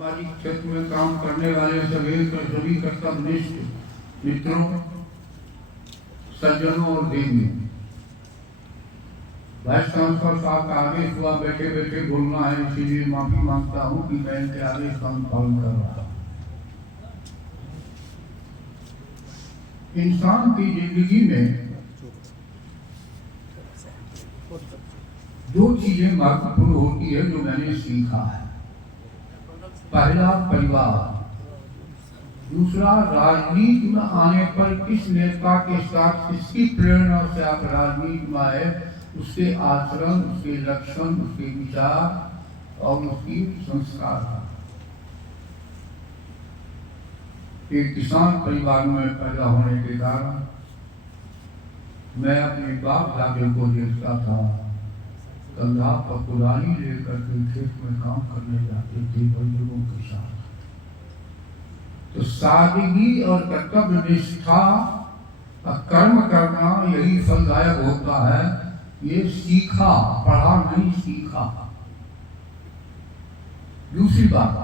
सामाजिक क्षेत्र में काम करने वाले सभी कर्तव्यनिष्ठ मित्रों, सज्जनों और देवियों, वाइस चांसलर साहब का आदेश हुआ बैठे बैठे बोलना है, इसीलिए माफी मांगता हूं कि मैं इनके आदेश का अनुपालन कर रहा हूं। इंसान की जिंदगी में दो चीजें महत्वपूर्ण होती है जो मैंने सीखा है। पहला परिवार, दूसरा राजनीति में आने पर किस नेता के साथ किसकी प्रेरणा से आप राजनीति में आए, उसके आचरण, उसके लक्षण, उसके विचार और उसकी संस्कार। एक किसान परिवार में पैदा होने के कारण मैं अपने बाप दादे को देखता था, कंधा पर कुदाली लेकर के खेत में काम करने जाते थे बुजुर्गों के साथ। तो सादगी और कर्तव्य निष्ठा का कर्म करना यही फलदायक होता है। ये सीखा, पढ़ा नहीं, सीखा। दूसरी बात,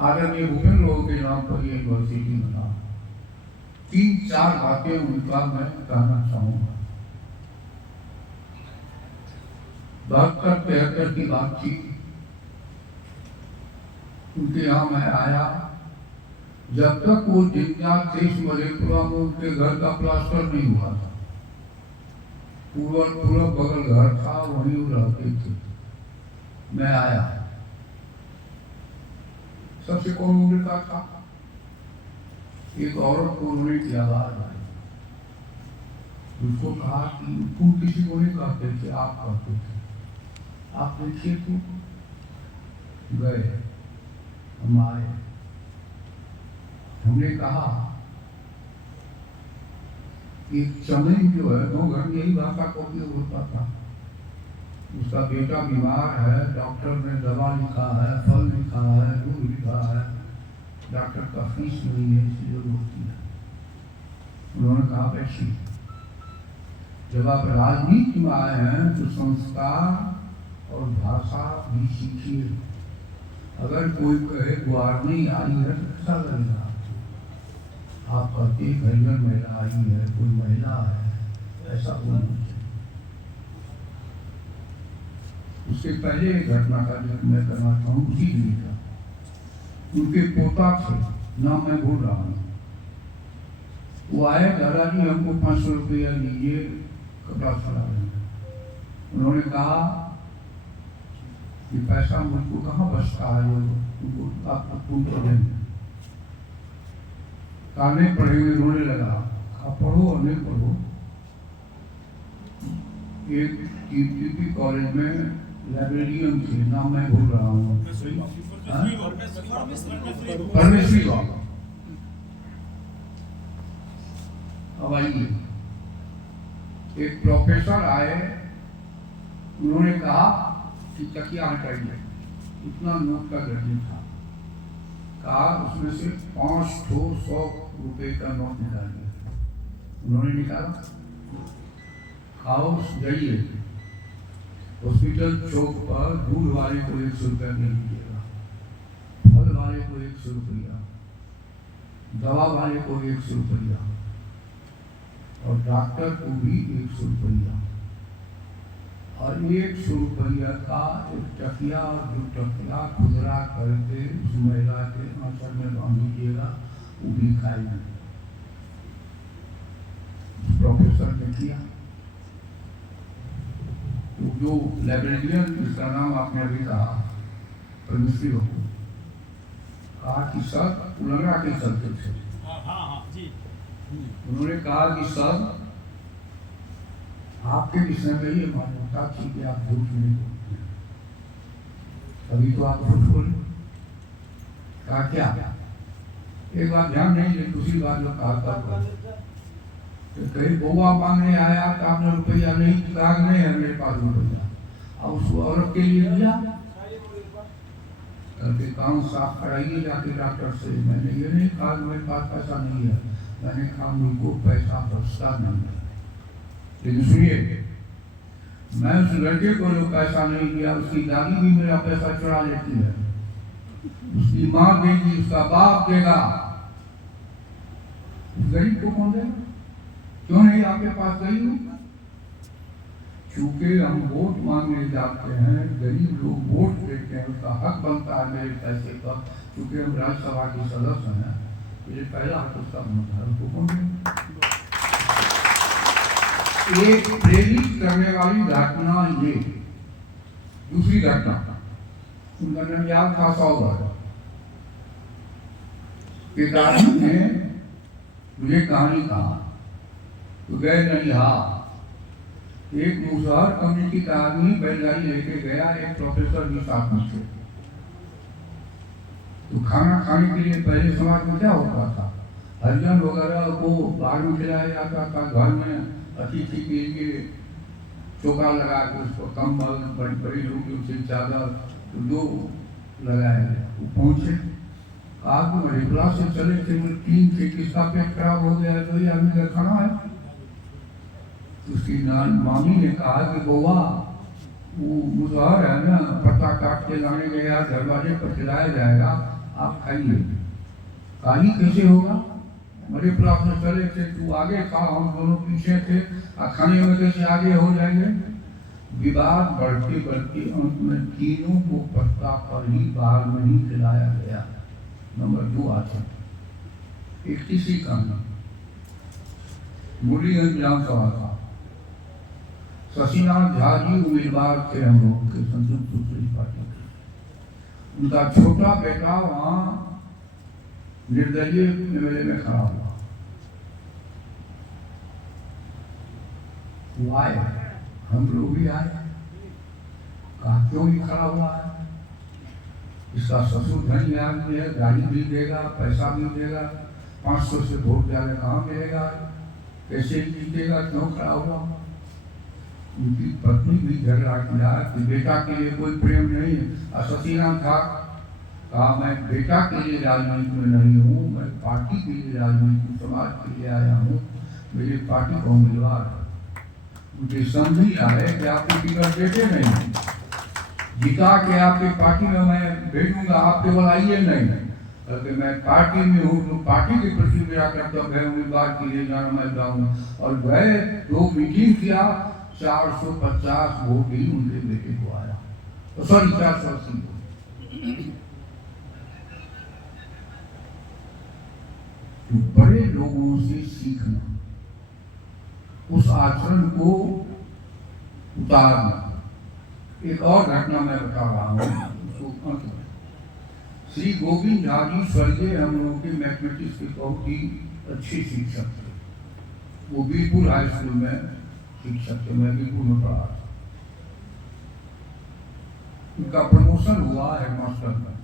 आदरणीय भूपेंद्र लोगों के नाम पर ये यूनिवर्सिटी बना। 3-4 बातें उनका मैं कहना चाहूंगा। 72-73 की बात थी, उनके यहाँ मैं आया। जब तक वो जिंदा थे मधेपुरा में उनके घर का प्लास्टर नहीं हुआ था। पूरा बगल घर था, वहीं वो रहते थे। मैं आया, सबसे कम उम्र का था। एक औरत को रोने की आवाज आई। उसको कहा कि तुम किसी को नहीं कहते थे, आप कहते थे, आप देखिए। तो गए, हम आए, हमने कहा एक चमेली जो है, 2 घर में यही भाषा का उपयोग होता था। उसका बेटा बीमार है, डॉक्टर ने दवा लिखा है, फल लिखा है, दूध लिखा है, डॉक्टर का फीस नहीं है, इसलिए रोकती है। उन्होंने कहा बैठिए, जब आप राजनीति में आए हैं तो संस्कार और भाषा भी सीखिए। अगर कोई कहे गुआर नहीं आई है तो अच्छा लगेगा। आप कहते हरिजन महिला आई है, कोई महिला है, ऐसा बोलना चाहिए। उसके पहले घटना का जिक्र मैं करना चाहूँ, उसी दिन का। उनके पोता थे, नाम मैं भूल रहा हूँ। वो आए, दादाजी हमको 500 रुपया दीजिए, कपड़ा चला लेंगे। उन्होंने कहा कि पैसा मुझको कहाँ बचता है, जो आप तुमको देंगे। कहा नहीं पढ़ेंगे, रोने लगा। कहा पढ़ो और नहीं पढ़ो। एक टीपी कॉलेज में लाइब्रेरियन थे, नाम मैं भूल रहा हूँ, परमेश्वरी बाबा। अब आइए, एक प्रोफेसर आए, उन्होंने कहा कि तकिया हटाइए। इतना नोट का गड्ढी था। कहा उसमें से 5 100 रुपए का नोट निकालिए। उन्होंने निकाला। खाओ, जाइए हॉस्पिटल चौक पर दूध वाले को 100 रुपया दे दीजिएगा, फल वाले को 100 रुपया, दवा वाले को 100 रुपया और डॉक्टर को भी 100 रुपया। और 100 रुपया का एक टकिया और 2 टकिया खुदरा करके उस महिला के आंचल में बांध दीजिएगा, वो भी खाएगी। प्रोफेसर ने किया। जो लाइब्रेरियन, जिसका नाम आपने अभी कहा, परमेश्वरी हो, कहा कि सर, उलंगड़ा के चलते थे। उन्होंने कहा कि सर, आपके विषय में ये मान्यता थी कि आप झूठ नहीं बोलते, तभी तो आप झूठ बोले। कहा क्या? एक बात ध्यान नहीं दे, दूसरी बात जो कहा, कहीं गोवा मांगने आया तो आपने रुपया नहीं कहा, नहीं है मेरे पास रुपया, अब उस औरत के लिए दिया करके काम साफ कराइए जाके डॉक्टर से। मैंने ये नहीं कहा मेरे पास पैसा नहीं है, मैंने कहा मुझको पैसा बचता नहीं है। लेकिन सुनिए, मैं उस लड़के को जो पैसा नहीं दिया, उसकी दादी भी मेरा पैसा चुरा लेती है। उसकी माँ देगी, उसका बाप देगा, गरीब को कौन देगा? क्यों नहीं आपके पास गरीब? चूंकि हम वोट मांगने जाते हैं, गरीब लोग वोट देते हैं, उसका हक बनता है मेरे पैसे का। चूंकि हम राज्यसभा के सदस्य हैं, ये पहला हक उसका बनता है, उसको कौन देगा? एक प्रेरित करने वाली घटना ये। दूसरी घटना, उनका नाम याद था सौगर। एक आदमी ने मुझे कहानी कहा, तो गए ननिहाल, एक मुसहर कम्युनिटी का आदमी बैलगाड़ी लेके गया, एक प्रोफेसर भी साथ में थे। तो खाना खाने के लिए पहले समाज में क्या होता था, हरिजन वगैरह को बाहर में खिलाया जाता था, घर में अतिथि के लिए चौका लगा के उसको कंबल, बड़ी बड़ी रोटी, उसे चादर दो लगाया गया। वो पहुंचे, आप मधेपुरा से चले थे, वो 3 थे, किसका पेट खराब हो गया, तो ये आदमी का खाना है। उसकी मामी ने कहा कि बउआ, वो मुसहर है ना, पत्ता काट के लाने गया, दरवाजे पर खिलाया जाएगा, आप खाइए। खाली कैसे होगा, मधेपुरा से चले थे, तू आगे खा, हम दोनों पीछे थे, खाने में कैसे आगे हो जाएंगे? विवाद बढ़ते बढ़ते अंत में तीनों को पत्ता पर ही बाहर में ही खिलाया गया। नंबर 2 आता एक तीसरी कहानी, मुरलीगंज विधानसभा का शशिनाथ झा जी उम्मीदवार थे हम लोग के संयुक्त सोशलिस्ट पार्टी के। उनका छोटा बेटा वहाँ निर्दलीय एमएलए में खड़ा हुआ। वो आए, हम लोग भी आए, कहा क्यों ही खड़ा हुआ है, इसका ससुर धनी आदमी है, गाड़ी भी देगा, पैसा भी देगा, 500 से वोट ज्यादा कहाँ मिलेगा, कैसे जीतेगा, क्यों खड़ा हुआ? उनकी पत्नी भी झगड़ा किया कि बेटा के लिए कोई प्रेम नहीं है। शशिनाथ था, कहा मैं बेटा के लिए राजनीति में नहीं हूँ, मैं पार्टी के लिए राजनीति, समाज के लिए आया हूँ, मेरी पार्टी का उम्मीदवार है। मुझे समझ नहीं आ रहा है कि आपको टिकट देते नहीं, जिता के आपकी पार्टी में मैं भेजूंगा, आप केवल आइए नहीं, क्योंकि मैं पार्टी में हूँ, तो पार्टी के प्रति मेरा कर्तव्य है उम्मीदवार के लिए जाना, मैं जाऊँ। और गए, 2 मीटिंग किया, 450 वोट ही उनके बेटे को आया, तो सॉरी 480 वोट। बड़े लोगों से सीखना, उस आचरण को उतारना। एक और घटना मैं बता रहा हूँ। श्री गोविंद झा जी स्वर्गीय हम लोगों के मैथमेटिक्स के बहुत ही अच्छे शिक्षक थे। वो बीरपुर हाई स्कूल में शिक्षक थे, मैं बीरपुर में पढ़ा था। उनका प्रमोशन हुआ हेडमास्टर में।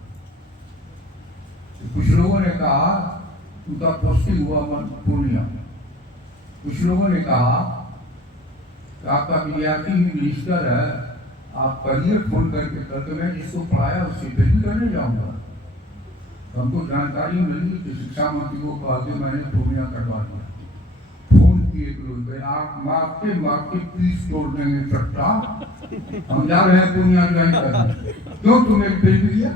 कुछ लोगों ने कहा, उनका पोस्टिंग हुआ पूर्णिया में। कुछ लोगों ने कहा कि आपका विद्यार्थी मिनिस्टर है, आप करिए फोन करके मैं जिसको पढ़ाया उससे भेजी करने जाऊंगा। हमको जानकारी मिली कि शिक्षा मंत्री को कहा कि मैंने पूर्णिया करवा दिया। फोन किए लोग, आप मारते मारते पीस तोड़ देंगे चट्टा, हम जा रहे हैं पूर्णिया ज्वाइन करने, क्यों तुम्हें भेज दिया?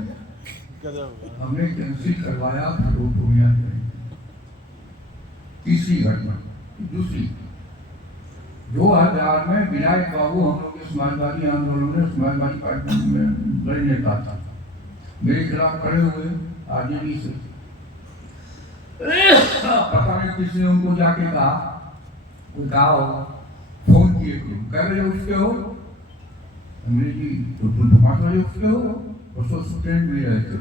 हमने कैंसिल करवाया, फिर वो पूर्णिया ज्वाइन। तीसरी घटना, दूसरी, 2000 में विनायक बाबू हम लोग के समाजवादी आंदोलन में समाजवादी पार्टी में बड़े नेता था, मेरे खिलाफ खड़े हुए आरजेडी से। पता नहीं किसने उनको जाके कहा, बताओ फोन किए कह रहे उठते हो, हमने जी तो तुम 5 बजे उठते हो, उसको स्टूडेंट भी रहे थे,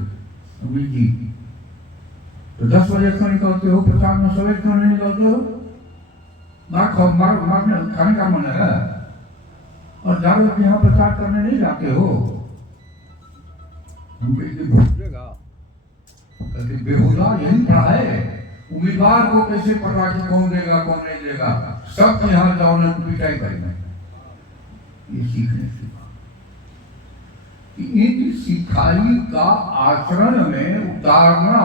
हमने जी तो 10 बजे क्यों निकलते हो, 50 में सवेरे क्यों नहीं निकलते हो? मारने खाने का मन है और जाकर यहाँ प्रचार करने नहीं जाते हो। भूलेगा बेहुदा यही पढ़ा है, उम्मीदवार को कैसे पता कि कौन देगा कौन नहीं देगा, सब यहाँ जाओ ना पिटाई करेंगे। ये सीखने सीखा, इन सिखाई का आचरण में उतारना,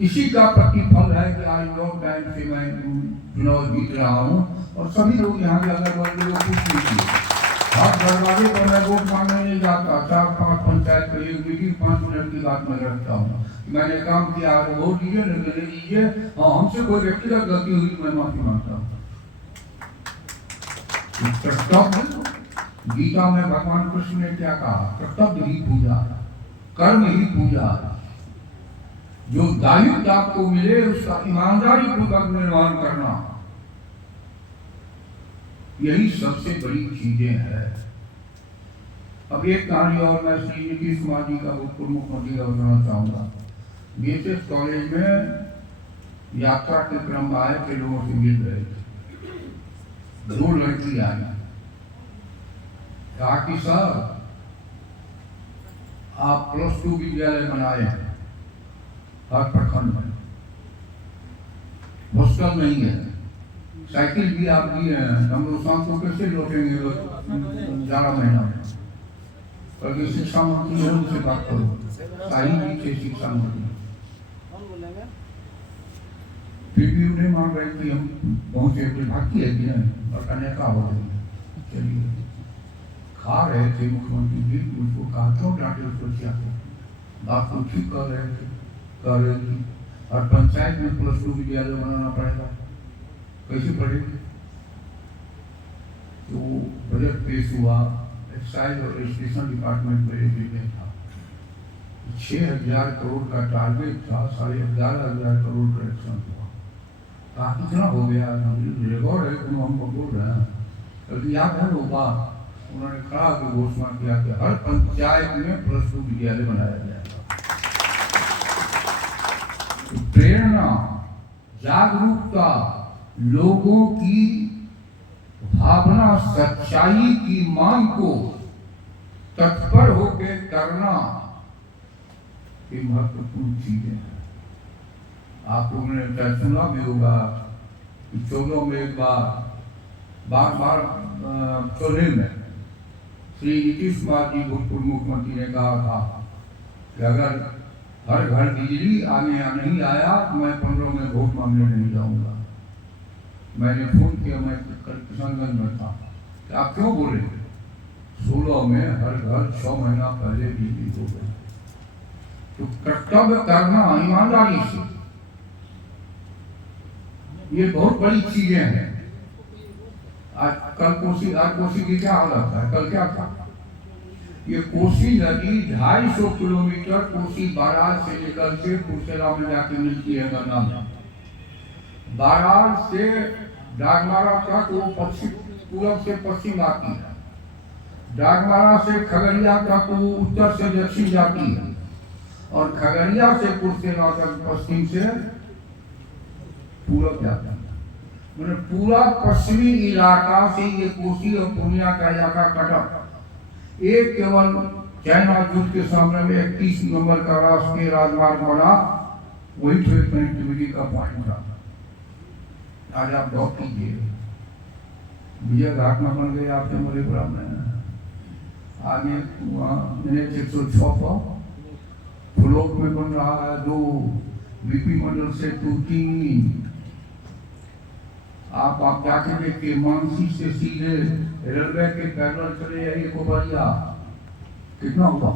इसी का प्रतिफल है कि आज लॉन्ग टाइम से मैं चुनाव जीत रहा हूँ और सभी लोग यहाँ के अगर वर्ग लोग कुछ नहीं किए। हर दरवाजे पर मैं वोट मांगने नहीं जाता, 4-5 पंचायत के एक मीटिंग 5 मिनट की बात में रखता हूँ। मैंने काम किया, वोट दीजिए नहीं दीजिए, हाँ हमसे कोई व्यक्तिगत गलती हुई मैं माफी मांगता हूँ। कर्तव्य, गीता में भगवान कृष्ण ने क्या कहा? कर्तव्य ही पूजा, कर्म ही पूजा। जो दायित्व आपको मिले उसका ईमानदारी पूर्वक निर्वहन करना, यही सबसे बड़ी चीजें हैं। अब एक कहानी और मैं श्री नीतीश कुमार जी का भूतपूर्व मुख्यमंत्री का बताना चाहूंगा। बीएसएस कॉलेज में यात्रा के क्रम में आए थे, लोगों से मिल रहे थे। 2 लड़की आई, कहा कि सर आप +2 विद्यालय बनाए हैं हर प्रखंड में, हॉस्टल नहीं है, साइकिल भी आप दिए हैं, हम लोग शाम को कैसे लौटेंगे 11 महीना में? और शिक्षा मंत्री है, उनसे बात करो, आई नीचे शिक्षा मंत्री। फिर भी उन्हें मान रहे कि हम पहुंचे, भागी है कि नहीं, और अनेका हो गई। चलिए, खा रहे थे मुख्यमंत्री जी, उसको कहा क्यों डांटे उसको, क्या बात को ठीक कर रहे थे, कर रहे थे। और पंचायत में +2 विद्यालय बनाना पड़ेगा, कैसे पढ़ेंगे? तो बजट पेश हुआ, एक्साइज और रजिस्ट्रेशन डिपार्टमेंट में था, 6,000 करोड़ का टारगेट था, 11,500 करोड़ कलेक्शन हुआ। कहा कितना हो गया? रिकॉर्ड है, तुम हमको बोल रहे हैं, क्योंकि याद है वो बात, उन्होंने कहा कि घोषणा किया कि हर पंचायत में +2 विद्यालय बनाया जाएगा। तो प्रेरणा, जागरूकता, लोगों की भावना, सच्चाई की मांग को तत्पर होकर करना, ये महत्वपूर्ण चीजें हैं। आप लोगों ने सुना भी होगा कि 14 में एक बार चौदह में श्री नीतीश कुमार जी भूतपूर्व मुख्यमंत्री ने कहा था कि अगर हर घर बिजली आने या नहीं आया तो मैं 15 में वोट मांगने नहीं जाऊंगा। मैंने फोन किया, मैं कल किशनगंज में था, कि आप क्यों बोले? 16 में हर घर 6 महीना पहले बिजली हो गई। तो कर्तव्य करना ईमानदारी से, ये बहुत बड़ी चीजें हैं। आज कोसी की क्या हालत है? कल क्या था? ये कोसी नदी 250 किलोमीटर कोसी बाराज से निकल के कुर्सेला में जाके मिलती है गंगा में। बाराज से डागमारा तक वो पूरब से पश्चिम आती है, डागमारा से खगड़िया तक वो उत्तर से दक्षिण जाती है, और खगड़िया से कुर्सेला तक पश्चिम से पूरब जाता है। मैंने पूरा पश्चिमी इलाका से ये कोसी और पूर्णिया का इलाका कटा। एक केवल चाइना युद्ध के सामने में 31 नंबर का राष्ट्रीय राजमार्ग बना, वही तो एक कनेक्टिविटी का पॉइंट था। आज आप गौर कीजिए, विजय घाट में बन गए आपके मधेपुरा में, आगे NH 106 पर फ्लोट में बन रहा है 2, बीपी मंडल से 2-3। आप जाके देखिए, मानसी से सीधे रेलवे के पैदल चले जाइए कोबरिया, कितना हुआ?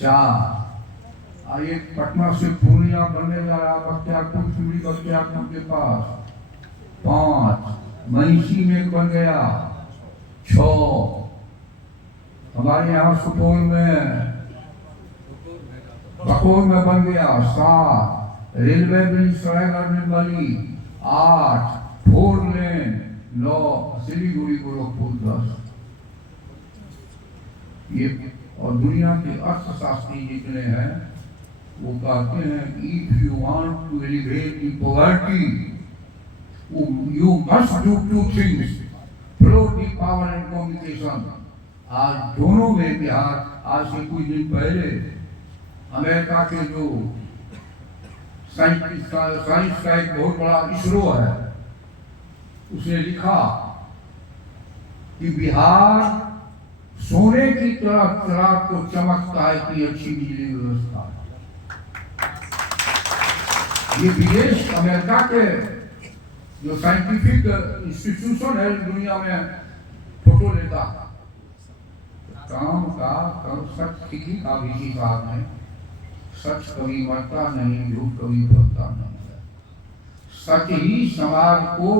4। एक पटना से पूर्णिया बनने जा रहा, बख्तियारपुर के पास 5, महिषी में बन गया 6, हमारे यहाँ सुपौल में बखोर में बन गया 7, रेलवे ब्रिज सरायगढ़ में बनी 8, 4 लेन 9, सिलीगुड़ी गोरखपुर 10। ये और दुनिया के अर्थशास्त्री जितने हैं वो कहते हैं if you want to elevate the poverty you must do 2 things, flow the power and communication. आज दोनों में बिहार, आज से कुछ दिन पहले अमेरिका के जो साइंस का एक बहुत बड़ा इसरो है, उसने लिखा कि बिहार सोने की तरह रात को चमकता है कि अच्छी बिजली व्यवस्था। ये विदेश अमेरिका के जो साइंटिफिक इंस्टीट्यूशन है दुनिया में फोटो लेता, काम का कर्म सच सीखी का भी साहब ने, सच कभी मरता नहीं, झूठ कभी बोलता नहीं है। सच ही समाज को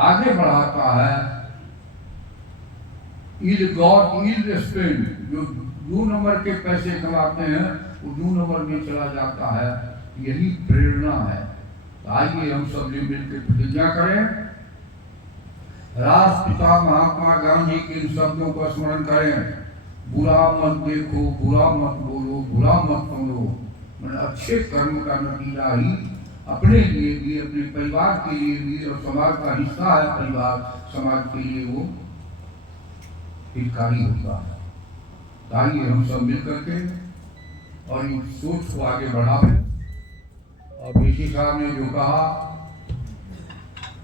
आगे बढ़ाता है। इज गॉड इज स्पेंड, जो 2 नंबर के पैसे कमाते हैं वो 2 नंबर में चला जाता है, यही प्रेरणा है। तो आइए हम सब मिलकर प्रतिज्ञा करें, राष्ट्रपिता महात्मा गांधी के इन शब्दों का स्मरण करें, बुरा मत देखो, बुरा मत बोलो, बुरा मत सुनो। मतलब अच्छे कर्म का नतीजा ही अपने लिए भी, अपने परिवार के लिए भी, और समाज का हिस्सा है परिवार, समाज के लिए वो हितकारी होता है। आइए हम सब मिल करके और इस सोच को आगे बढ़ावे। और ऋषि साहब ने जो कहा,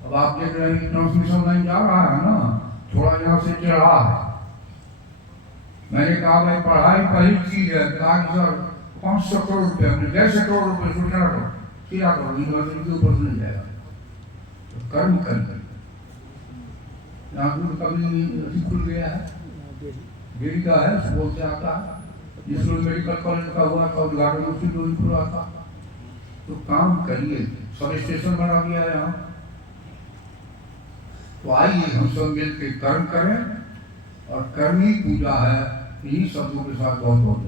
अब आप देख रहे हैं ट्रांसमिशन लाइन जा रहा है ना, थोड़ा यहाँ से चढ़ा है। मैंने कहा भाई पढ़ाई पहली चीज है, कहा कि सर 500 करोड़ रुपये, हमने 150 करोड़ रुपये सोचा करो, क्या करो, यूनिवर्सिटी के ऊपर नहीं जाएगा। तो कर्म कर यहाँ दूर कभी खुल गया है, डेरी का है, सुबह से आता है, जिसमें मेडिकल कॉलेज का हुआ था उद्घाटन उसी दूरी खुला था। तो काम करिए, सब स्टेशन बना दिया है यहाँ। तो आइए हम सब मिल के कर्म करें, और कर्मी पूजा है, इन्हीं शब्दों के साथ बहुत बहुत